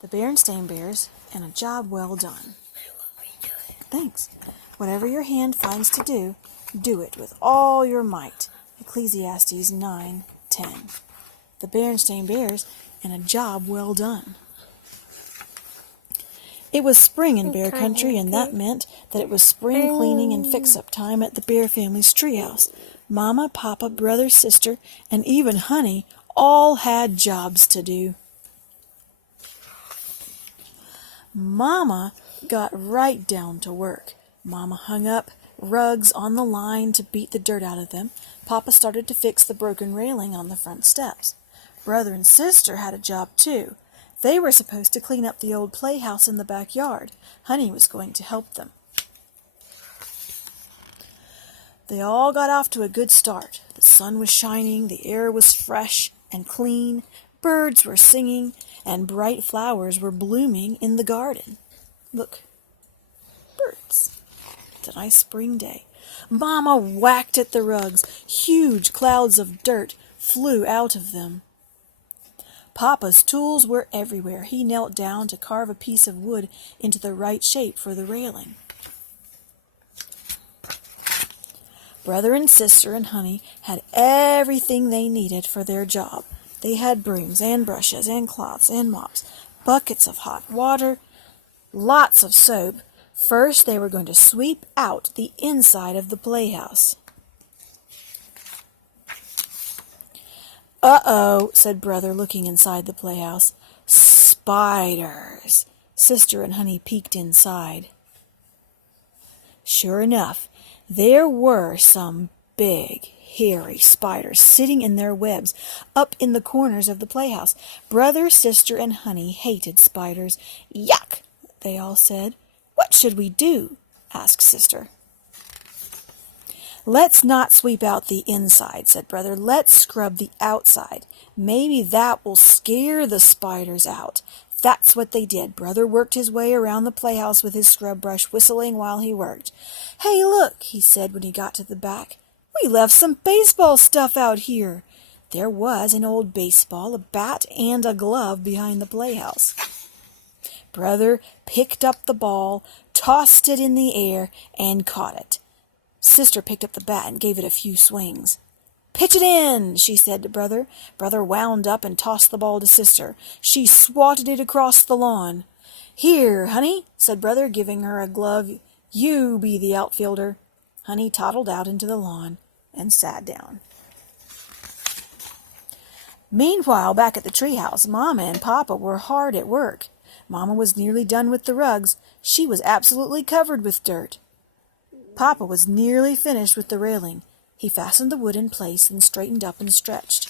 The Bernstein Bears, and a job well done. Thanks. Whatever your hand finds to do, do it with all your might. Ecclesiastes 9:10. The Bernstein Bears, and a job well done. It was spring in Bear Country, and that meant that it was spring cleaning and fix-up time at the Bear family's treehouse. Mama, Papa, brother, sister, and even Honey all had jobs to do. Mama got right down to work. Mama hung up rugs on the line to beat the dirt out of them. Papa started to fix the broken railing on the front steps. Brother and sister had a job too. They were supposed to clean up the old playhouse in the backyard. Honey was going to help them. They all got off to a good start. The sun was shining, the air was fresh and clean, birds were singing, and bright flowers were blooming in the garden. Look, birds. It's a nice spring day. Mama whacked at the rugs. Huge clouds of dirt flew out of them. Papa's tools were everywhere. He knelt down to carve a piece of wood into the right shape for the railing. Brother and sister and Honey had everything they needed for their job. They had brooms and brushes and cloths and mops, buckets of hot water, lots of soap. First, they were going to sweep out the inside of the playhouse. "Uh-oh," said Brother, looking inside the playhouse. "Spiders." Sister and Honey peeked inside. Sure enough, there were some big, hairy spiders sitting in their webs up in the corners of the playhouse. Brother, sister, and Honey hated spiders. "Yuck," they all said. "What should we do?" asked Sister. "Let's not sweep out the inside," said Brother. "Let's scrub the outside. Maybe that will scare the spiders out." That's what they did. Brother worked his way around the playhouse with his scrub brush, whistling while he worked. "Hey, look," he said when he got to the back. "We left some baseball stuff out here." There was an old baseball, a bat, and a glove behind the playhouse. Brother picked up the ball, tossed it in the air, and caught it. Sister picked up the bat and gave it a few swings. "Pitch it in," she said to Brother. Brother wound up and tossed the ball to Sister. She swatted it across the lawn. "Here, Honey," said Brother, giving her a glove. "You be the outfielder." Honey toddled out into the lawn and sat down. Meanwhile, back at the treehouse, Mama and Papa were hard at work. Mama was nearly done with the rugs. She was absolutely covered with dirt. Papa was nearly finished with the railing. He fastened the wood in place and straightened up and stretched.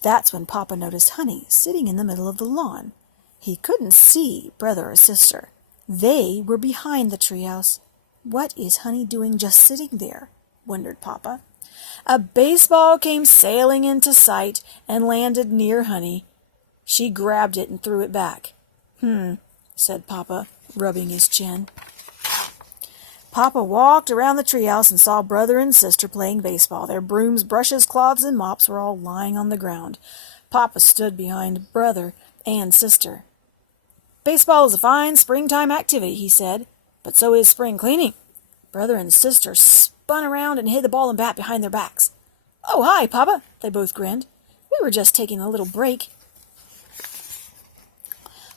That's when Papa noticed Honey sitting in the middle of the lawn. He couldn't see Brother or Sister. They were behind the treehouse. "What is Honey doing just sitting there?" wondered Papa. A baseball came sailing into sight and landed near Honey. She grabbed it and threw it back. Said Papa, rubbing his chin. Papa walked around the treehouse and saw Brother and Sister playing baseball. Their brooms, brushes, cloths, and mops were all lying on the ground. Papa stood behind Brother and Sister. "Baseball is a fine springtime activity," he said, "but so is spring cleaning." Brother and Sister spun around and hid the ball and bat behind their backs. "Oh, hi, Papa," they both grinned. "We were just taking a little break."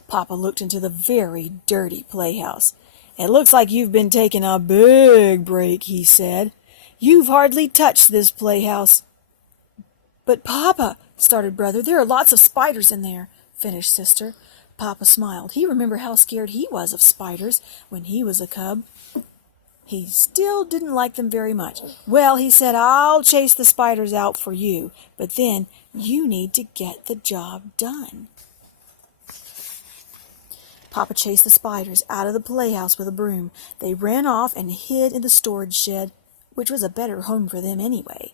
Papa looked into the very dirty playhouse. "It looks like you've been taking a big break," he said. "You've hardly touched this playhouse." "But Papa," started Brother, "there are lots of spiders in there," finished Sister. Papa smiled. He remembered how scared he was of spiders when he was a cub. He still didn't like them very much. "Well," he said, "I'll chase the spiders out for you, but then you need to get the job done." Papa chased the spiders out of the playhouse with a broom. They ran off and hid in the storage shed, which was a better home for them anyway.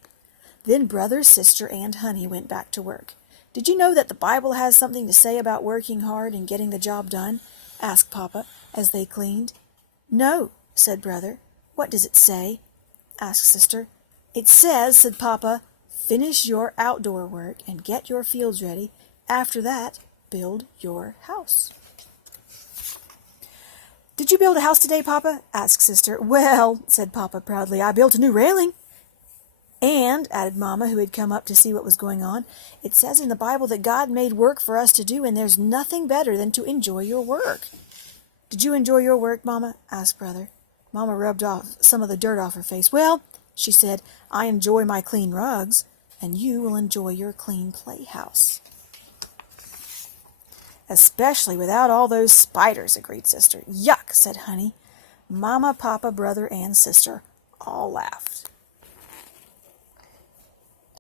Then Brother, Sister, and Honey went back to work. "Did you know that the Bible has something to say about working hard and getting the job done?" asked Papa as they cleaned. "No," said Brother. "What does it say?" asked Sister. "It says," said Papa, "finish your outdoor work and get your fields ready. After that, build your house. Did you build a house today, Papa? Asked Sister. Well, said Papa proudly, I built a new railing. And, added Mama, who had come up to see what was going on, it says in the Bible that God made work for us to do, and there's nothing better than to enjoy your work. Did you enjoy your work, Mama? Asked Brother. Mama rubbed off some of the dirt off her face. Well, she said, I enjoy my clean rugs, and you will enjoy your clean playhouse. Especially without all those spiders, agreed Sister. Yuck, said Honey. Mama, Papa, Brother, and Sister all laughed.